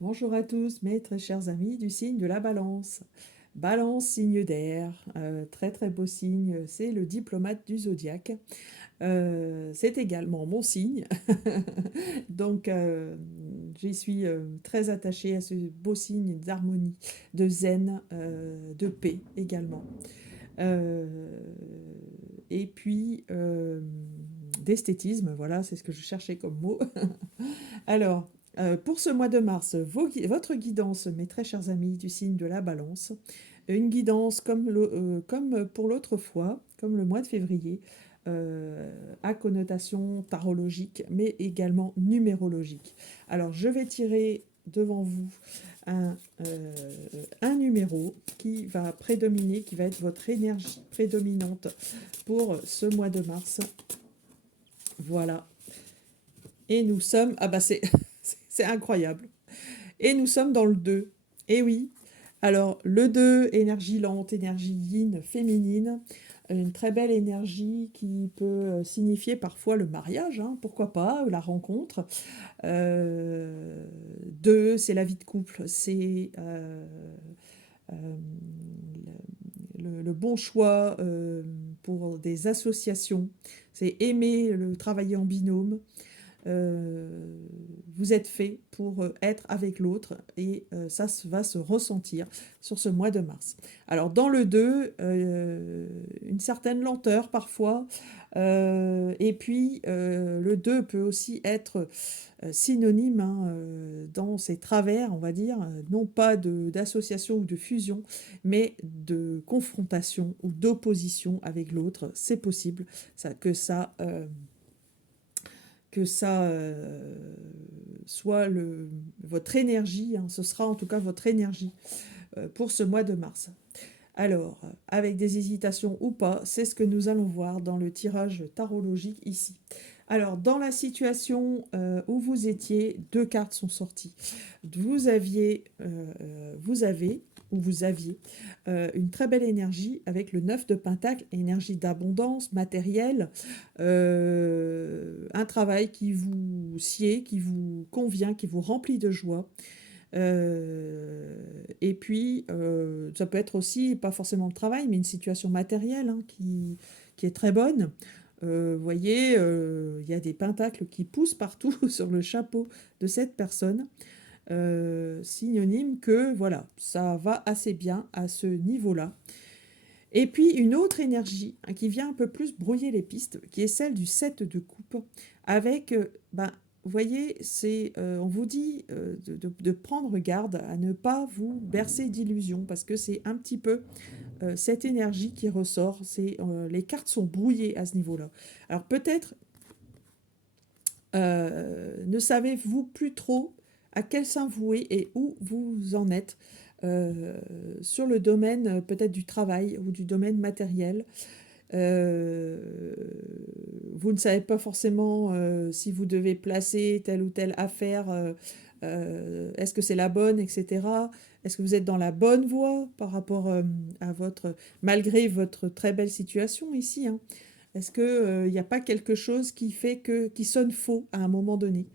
Bonjour à tous, mes très chers amis du signe de la Balance. Balance, signe d'air, très très beau signe, c'est le diplomate du zodiaque. C'est également mon signe, donc j'y suis très attachée à ce beau signe d'harmonie, de zen, de paix également. Euh, et puis d'esthétisme, voilà, c'est ce que je cherchais comme mot. Alors, pour ce mois de mars, votre guidance, mes très chers amis du signe de la Balance, une guidance comme pour l'autre fois, comme le mois de février, à connotation tarologique, mais également numérologique. Alors, je vais tirer devant vous un, euh, un numéro qui va prédominer, qui va être votre énergie prédominante pour ce mois de mars. Voilà. Et nous sommes... Ah bah c'est incroyable. Et nous sommes dans le 2. Et oui. Alors, le 2, énergie lente, énergie yin, féminine. Une très belle énergie qui peut signifier parfois le mariage, hein, pourquoi pas, la rencontre. 2, c'est la vie de couple, c'est euh, le bon choix pour des associations, c'est aimer le travailler en binôme. euh, vous êtes fait pour être avec l'autre et ça va se ressentir sur ce mois de mars. Alors dans le 2, une certaine lenteur parfois, et puis le 2 peut aussi être synonyme hein, dans ses travers, on va dire, non pas d'association ou de fusion, mais de confrontation ou d'opposition avec l'autre. C'est possible que ça soit votre énergie, hein, ce sera en tout cas votre énergie pour ce mois de mars. Alors, avec des hésitations ou pas, c'est ce que nous allons voir dans le tirage tarologique ici. Alors, dans la situation où vous étiez, deux cartes sont sorties. Vous avez, ou vous aviez, une très belle énergie avec le 9 de Pentacle, énergie d'abondance matérielle, un travail qui vous sied, qui vous convient, qui vous remplit de joie. Et puis, ça peut être aussi, pas forcément le travail, mais une situation matérielle hein, qui est très bonne. Vous voyez, il y a des pentacles qui poussent partout sur le chapeau de cette personne, synonyme que voilà, ça va assez bien à ce niveau-là. Et puis une autre énergie hein, qui vient un peu plus brouiller les pistes, qui est celle du 7 de coupe, avec, ben, vous voyez, on vous dit de prendre garde à ne pas vous bercer d'illusions, parce que c'est un petit peu cette énergie qui ressort, les cartes sont brouillées à ce niveau-là. Alors peut-être ne savez-vous plus trop à quel sein vouer et où vous en êtes euh, sur le domaine peut-être du travail ou du domaine matériel. Euh, vous ne savez pas forcément si vous devez placer telle ou telle affaire, est-ce que c'est la bonne, etc. Est-ce que vous êtes dans la bonne voie par rapport à malgré votre très belle situation ici, hein, est-ce qu'il n'y a pas quelque chose qui sonne faux à un moment donné?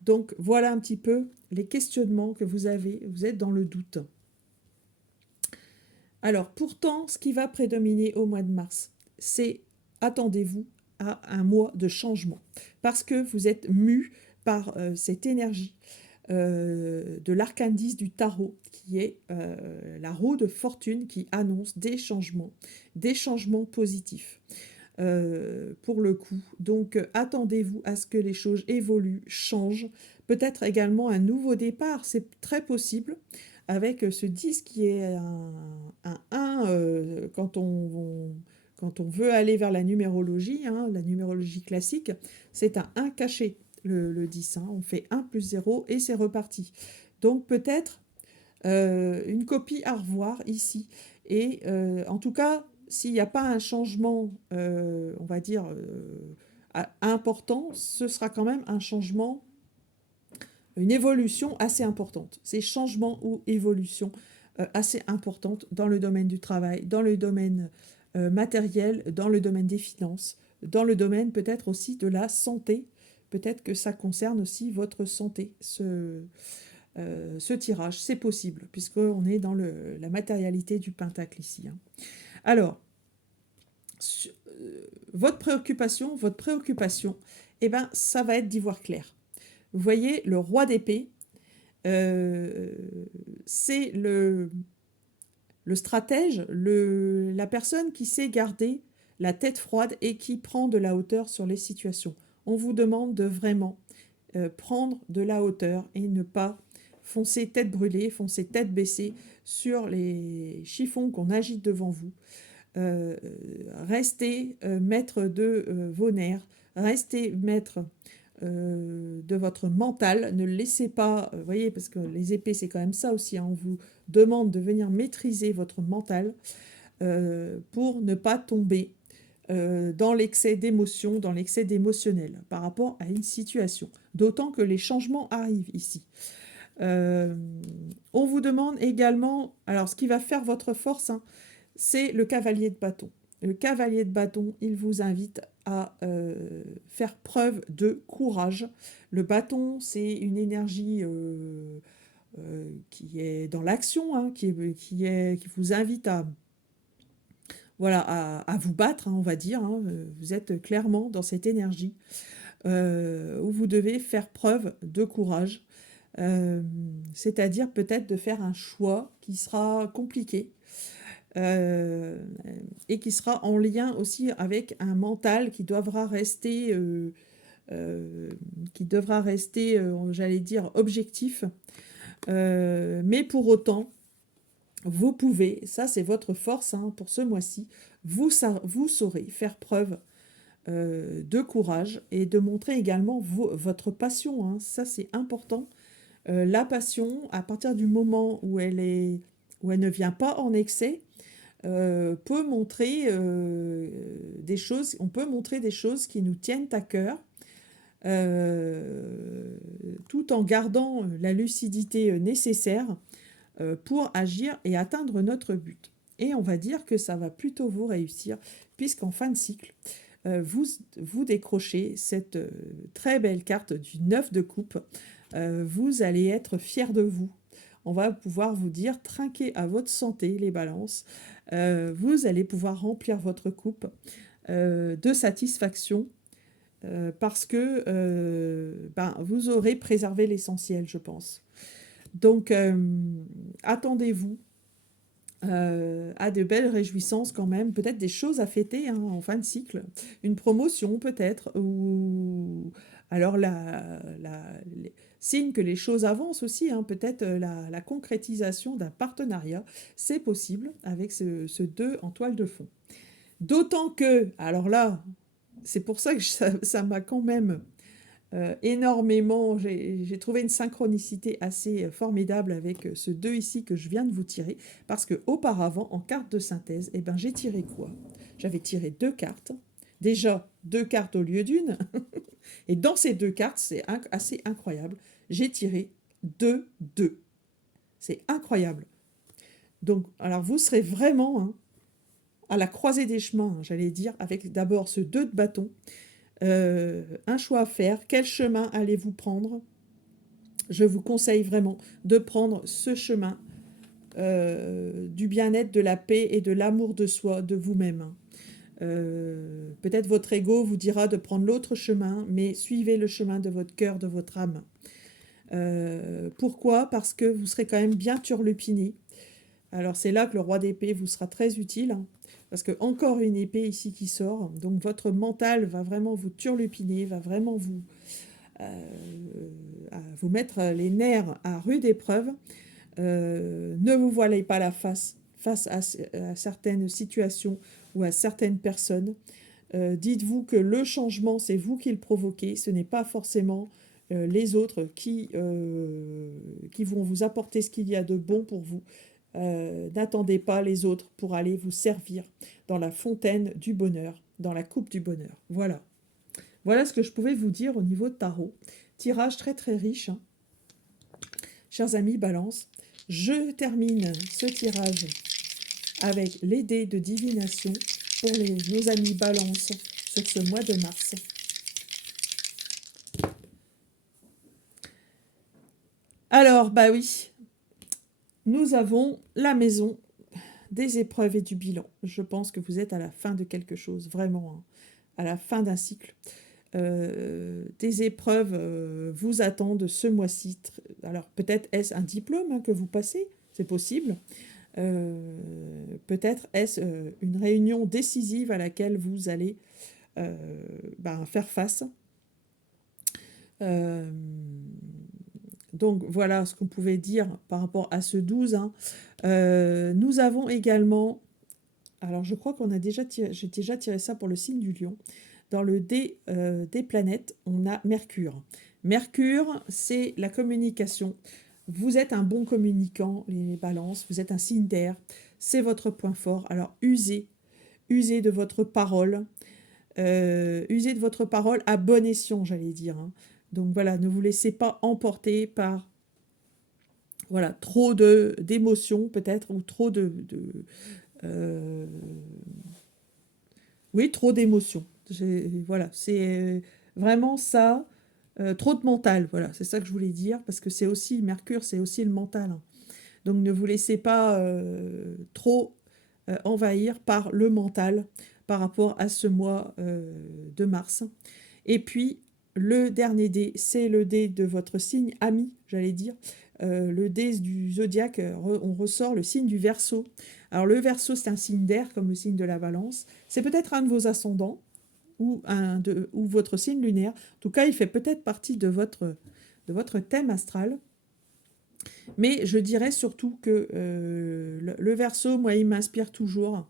Donc voilà un petit peu les questionnements que vous avez. Vous êtes dans le doute. Alors pourtant, ce qui va prédominer au mois de mars, c'est attendez-vous à un mois de changement. Parce que vous êtes mu par cette énergie de l'arcane 10 du tarot, qui est la roue de fortune qui annonce des changements positifs. Pour le coup. Donc attendez-vous à ce que les choses évoluent, changent. Peut-être également un nouveau départ, c'est très possible. Avec ce 10 qui est un 1 quand on veut aller vers la numérologie, hein, la numérologie classique, c'est un 1 caché, le 10. Hein. On fait 1 plus 0 et c'est reparti. Donc peut-être une copie à revoir ici. Et en tout cas, s'il n'y a pas un changement, on va dire, important, ce sera quand même un changement, une évolution assez importante. Ces changements ou évolutions assez importantes dans le domaine du travail, dans le domaine matériel, dans le domaine des finances, dans le domaine peut-être aussi de la santé. Peut-être que ça concerne aussi votre santé, ce tirage. C'est possible, puisqu'on est dans la matérialité du pentacle ici, hein. Alors, votre préoccupation, eh ben, ça va être d'y voir clair. Vous voyez, le roi d'épée, c'est le stratège, la personne qui sait garder la tête froide et qui prend de la hauteur sur les situations. On vous demande de vraiment prendre de la hauteur et ne pas foncer tête brûlée, foncer tête baissée sur les chiffons qu'on agite devant vous. Restez maître de vos nerfs, restez maître de votre mental, ne laissez pas, vous voyez, parce que les épées c'est quand même ça aussi, hein, on vous demande de venir maîtriser votre mental pour ne pas tomber dans l'excès d'émotion, dans l'excès d'émotionnel par rapport à une situation, d'autant que les changements arrivent ici. On vous demande également, alors ce qui va faire votre force, hein, c'est le cavalier de bâton. Le cavalier de bâton, il vous invite à faire preuve de courage. Le bâton, c'est une énergie qui est dans l'action, hein, qui vous invite à, voilà, à vous battre, hein, on va dire. Hein. Vous êtes clairement dans cette énergie où vous devez faire preuve de courage. C'est-à-dire peut-être de faire un choix qui sera compliqué, et qui sera en lien aussi avec un mental qui devra rester, j'allais dire, objectif. Mais pour autant, vous pouvez, ça c'est votre force, hein, pour ce mois-ci, vous saurez faire preuve de courage et de montrer également votre passion, hein. Ça c'est important. La passion, à partir du moment où elle ne vient pas en excès, peut montrer des choses, on peut montrer des choses qui nous tiennent à cœur, tout en gardant la lucidité nécessaire pour agir et atteindre notre but. Et on va dire que ça va plutôt vous réussir, puisqu'en fin de cycle, vous décrochez cette très belle carte du 9 de coupe. Vous allez être fiers de vous. On va pouvoir vous dire, trinquez à votre santé, les balances. Vous allez pouvoir remplir votre coupe de satisfaction parce que vous aurez préservé l'essentiel, je pense. Donc, attendez-vous à de belles réjouissances quand même, peut-être des choses à fêter, hein, en fin de cycle, une promotion peut-être, ou alors signe que les choses avancent aussi, hein, peut-être la concrétisation d'un partenariat, c'est possible avec ce 2 en toile de fond. D'autant que, alors là, c'est pour ça que ça m'a quand même énormément, j'ai trouvé une synchronicité assez formidable avec ce 2 ici que je viens de vous tirer, parce que auparavant, en carte de synthèse, eh ben, j'ai tiré quoi? J'avais tiré 2 cartes, déjà 2 cartes au lieu d'une, et dans ces 2 cartes, c'est assez incroyable, j'ai tiré 2-2. C'est incroyable. Donc, alors vous serez vraiment, hein, à la croisée des chemins, hein, j'allais dire, avec d'abord ce 2 de bâton, un choix à faire. Quel chemin allez-vous prendre? Je vous conseille vraiment de prendre ce chemin du bien-être, de la paix et de l'amour de soi, de vous-même, hein. Peut-être votre ego vous dira de prendre l'autre chemin, mais suivez le chemin de votre cœur, de votre âme. Pourquoi? Parce que vous serez quand même bien turlupiné. Alors c'est là que le roi d'épée vous sera très utile, hein, parce que encore une épée ici qui sort, donc votre mental va vraiment vous turlupiner, va vraiment vous mettre les nerfs à rude épreuve. Ne vous voilez pas la face à certaines situations ou à certaines personnes. Dites-vous que le changement, c'est vous qui le provoquez, ce n'est pas forcément les autres qui vont vous apporter ce qu'il y a de bon pour vous. N'attendez pas les autres pour aller vous servir dans la fontaine du bonheur, dans la coupe du bonheur. Voilà. Voilà ce que je pouvais vous dire au niveau de tarot. Tirage très très riche, hein. Chers amis Balance, je termine ce tirage avec les dés de divination pour nos amis Balance sur ce mois de mars. Alors, bah oui, nous avons la maison des épreuves et du bilan. Je pense que vous êtes à la fin de quelque chose, vraiment, hein, à la fin d'un cycle. Des épreuves vous attendent ce mois-ci. Alors peut-être est-ce un diplôme hein, que vous passez, c'est possible. Peut-être est-ce une réunion décisive à laquelle vous allez faire face. Euh, donc voilà ce qu'on pouvait dire par rapport à ce 12. Hein. Nous avons également, alors je crois qu'on a déjà tiré, j'ai déjà tiré ça pour le signe du lion. Dans le dé des planètes, on a Mercure. Mercure, c'est la communication. Vous êtes un bon communicant, les balances, vous êtes un signe d'air, c'est votre point fort. Alors usez de votre parole, usez de votre parole à bon escient, j'allais dire. Hein. Donc voilà, ne vous laissez pas emporter par voilà, trop d'émotions peut-être, ou trop euh, oui, trop d'émotions. Voilà, c'est vraiment ça. Trop de mental, voilà, c'est ça que je voulais dire, parce que c'est aussi, Mercure, c'est aussi le mental. Hein. Donc ne vous laissez pas trop envahir par le mental par rapport à ce mois de mars. Et puis, le dernier dé, c'est le dé de votre signe ami, j'allais dire. Le dé du zodiaque, on ressort le signe du Verseau. Alors le Verseau, c'est un signe d'air, comme le signe de la Balance. C'est peut-être un de vos ascendants ou votre signe lunaire. En tout cas, il fait peut-être partie de votre thème astral. Mais je dirais surtout que le Verseau, moi, il m'inspire toujours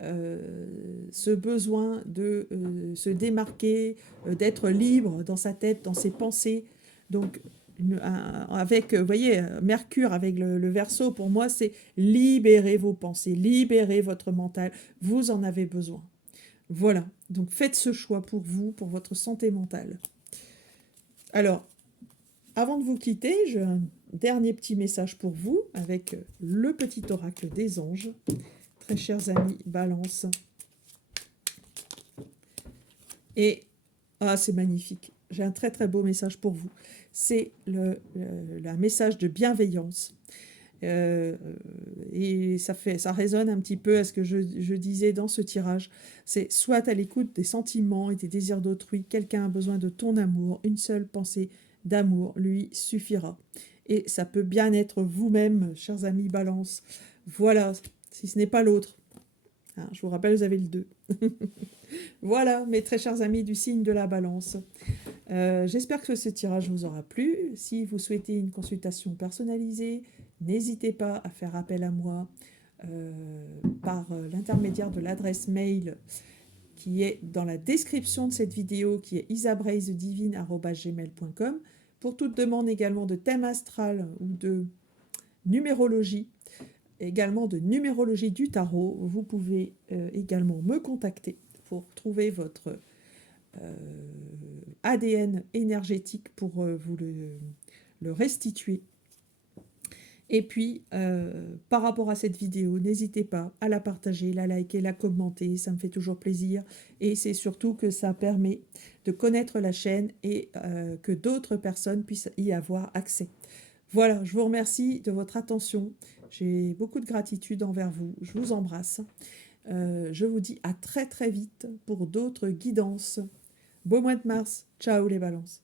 ce besoin de se démarquer, d'être libre dans sa tête, dans ses pensées. Donc, avec, vous voyez, Mercure avec le Verseau, pour moi, c'est libérer vos pensées, libérer votre mental. Vous en avez besoin. Voilà. Donc, faites ce choix pour vous, pour votre santé mentale. Alors, avant de vous quitter, j'ai un dernier petit message pour vous avec le petit oracle des anges. Très chers amis, Balance. Et, c'est magnifique. J'ai un très très beau message pour vous. C'est le message de bienveillance. Et ça résonne un petit peu à ce que je disais dans ce tirage. C'est soit à l'écoute des sentiments et des désirs d'autrui, quelqu'un a besoin de ton amour, une seule pensée d'amour lui suffira. Et ça peut bien être vous-même, chers amis Balance. Voilà, si ce n'est pas l'autre. Hein, je vous rappelle, vous avez le 2. Voilà, mes très chers amis du signe de la Balance. J'espère que ce tirage vous aura plu. Si vous souhaitez une consultation personnalisée, n'hésitez pas à faire appel à moi par l'intermédiaire de l'adresse mail qui est dans la description de cette vidéo, qui est isabraizedivine@gmail.com. Pour toute demande également de thème astral ou de numérologie, également de numérologie du tarot, vous pouvez également me contacter pour trouver votre ADN énergétique pour vous le restituer. Et puis, par rapport à cette vidéo, n'hésitez pas à la partager, la liker, la commenter, ça me fait toujours plaisir. Et c'est surtout que ça permet de connaître la chaîne et que d'autres personnes puissent y avoir accès. Voilà, je vous remercie de votre attention. J'ai beaucoup de gratitude envers vous. Je vous embrasse. Je vous dis à très très vite pour d'autres guidances. Beau mois de mars. Ciao les balances.